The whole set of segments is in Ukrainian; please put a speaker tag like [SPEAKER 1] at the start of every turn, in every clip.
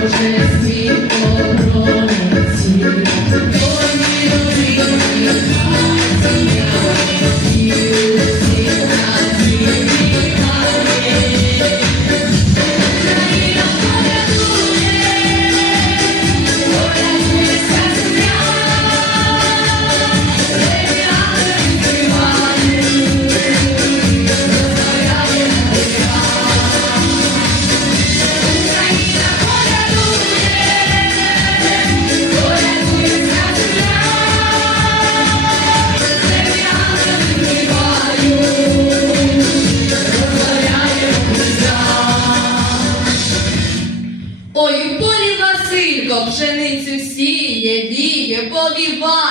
[SPEAKER 1] Moses.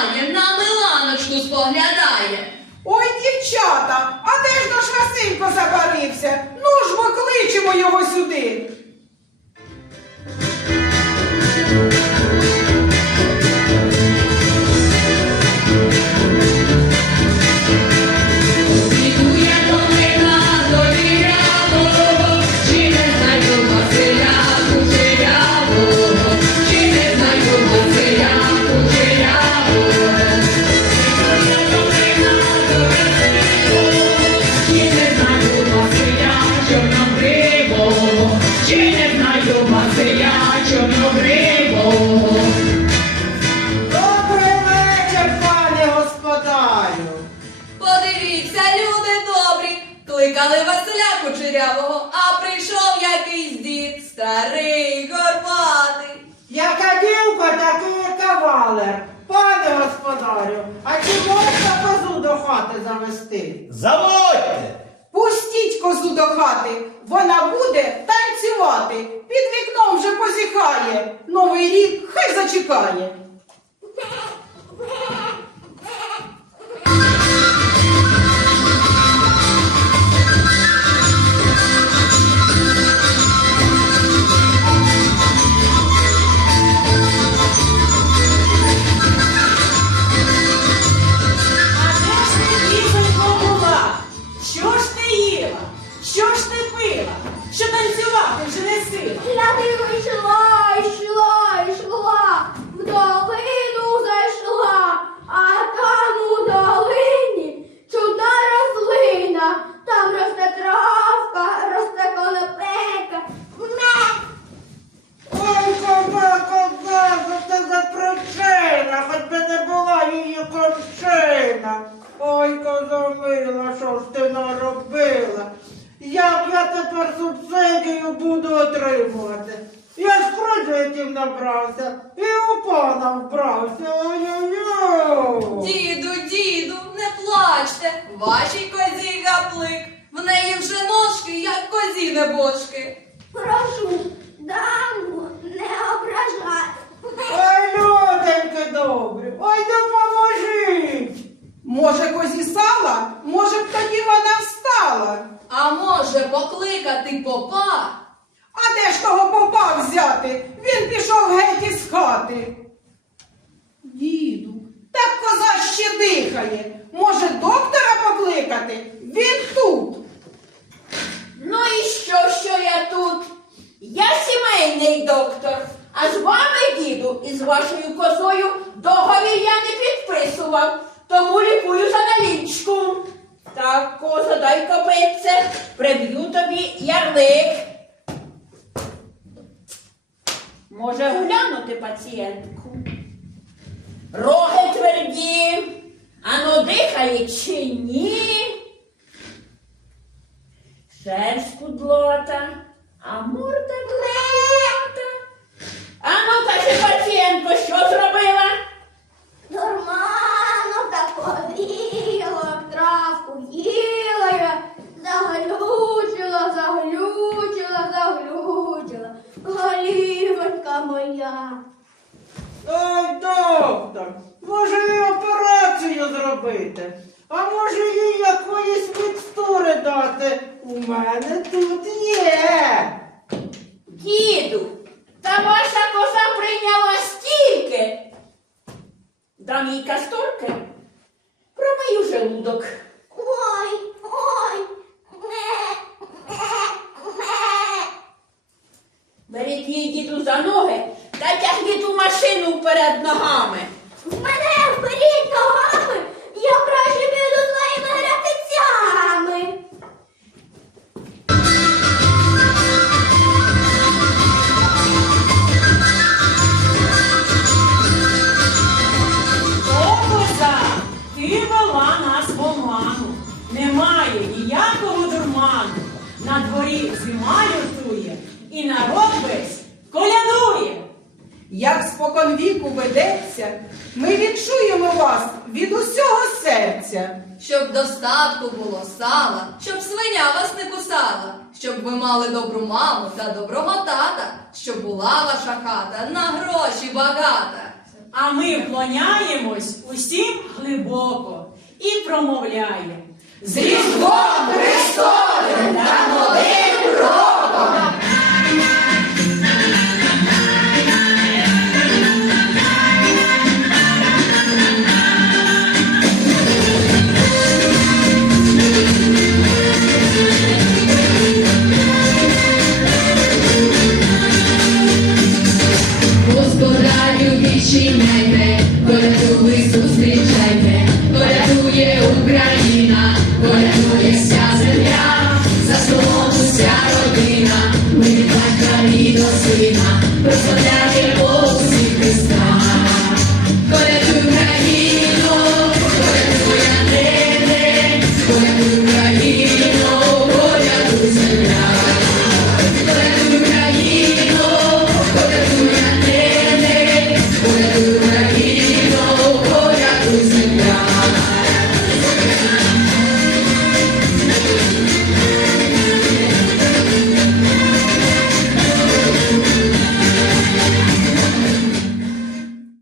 [SPEAKER 1] Повіває, на Миланочку споглядає.
[SPEAKER 2] Ой, дівчата, а де ж наш Василько забарився? Ну ж бо кличемо його сюди.
[SPEAKER 1] Василя
[SPEAKER 3] а прийшов якийсь дід, старий, горбатий.
[SPEAKER 2] Яка дівка, такий кавалер. Пане господарю, а чи можна козу до хати завести?
[SPEAKER 4] Заводьте!
[SPEAKER 2] Пустіть козу до хати, вона буде танцювати. Під вікном вже позіхає. Новий рік хай зачекає.
[SPEAKER 5] Вже не сила?
[SPEAKER 6] Я йшла, йшла, йшла, в долину зайшла, а там у долині чудна рослина, там росте травка, росте конопека. Ме!
[SPEAKER 2] Ой, коза, що за причина, хоч би не була її кончина. Ой, коза мила, що ж ти наробила? Як я тепер субсидію буду отримувати? Я з кредитів набрався і у пана вбрався. Ой-ой-ой.
[SPEAKER 3] Діду, діду, не плачте, вашій козі гаплик. В неї вже ножки, як козі небожки.
[SPEAKER 6] Прошу, даму, не ображати.
[SPEAKER 2] Ой, люденьки добрі, ой, допоможіть. Може, козі сала? Може б тоді вона встала?
[SPEAKER 3] А може покликати попа?
[SPEAKER 2] А де ж того попа взяти? Він пішов геть із хати. Діду, так коза ще дихає. Може, доктора покликати? Він тут.
[SPEAKER 7] Ну і що, що я тут? Я сімейний доктор, а з вами, діду, і з вашою козою договір я не підписував, пацієнтку? Роги тверді, ано дихає чи ні? Шерсть кудлота, а морда ну, каже пацієнтко, що зробила?
[SPEAKER 6] Нормально так повіла, травку їла я, заглючила, заглючила, заглючила. Голівонька моя.
[SPEAKER 2] Ой, доктор, може їй операцію зробити? А може їй якоїсь мікстури дати? У мене тут є.
[SPEAKER 7] Діду, та ваша коза прийняла стільки. Дам їй касторки, промию желудок.
[SPEAKER 6] Ой, ой, ме, ме, ме.
[SPEAKER 7] її діду за ноги та тягніть у машину вперед ногами.
[SPEAKER 6] В мене вперед ногами, я краще піду своїми гратицями.
[SPEAKER 5] О, коза, ти вела нас в оману. Немає ніякого дурману. На дворі зима лютує, і народ весь.
[SPEAKER 8] Як споконвіку ведеться, ми відчуємо вас від усього серця.
[SPEAKER 1] Щоб достатку було сала, щоб свиня вас не кусала, щоб ви мали добру маму та доброго тата, щоб була ваша хата на гроші багата.
[SPEAKER 5] А ми вклоняємось усім глибоко і промовляємо.
[SPEAKER 8] З Різдвом! Україна, воля моє